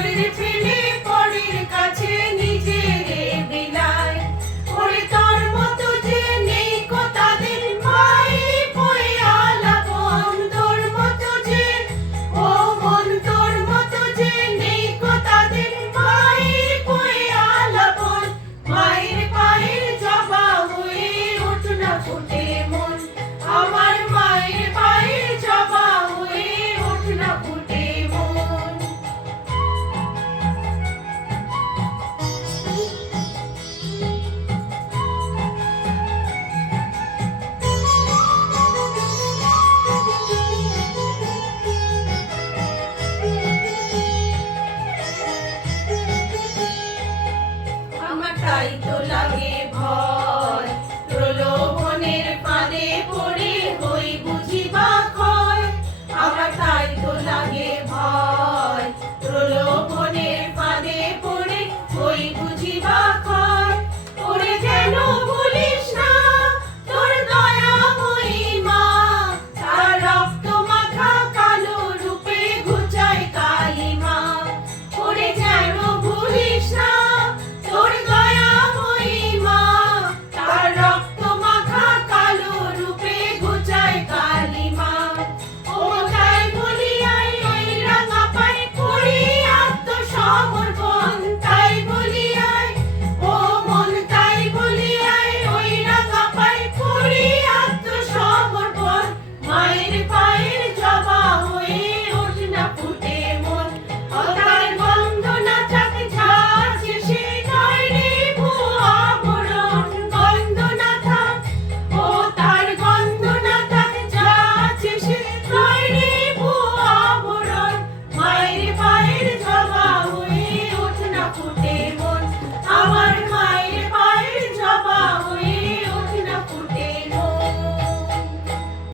পরের ছেলে পরের কাছে নিজেরে বিলায়। ওরে তোর মতো যে নেই কো তাদের মায়ের পয়ে আলাপন, তোর মতো যে ও মন তোর মতো যে নেই কো তাদের মায়ের পয়ে আলাপন। মায়ের পায়ের জবা হয়ে ওঠ না ফুটে মন, আমার মায়ের পায়ের জবা হয়ে ওঠ না ফুটে মন। আমার তাই তো লাগে ভয়, প্রলোভনে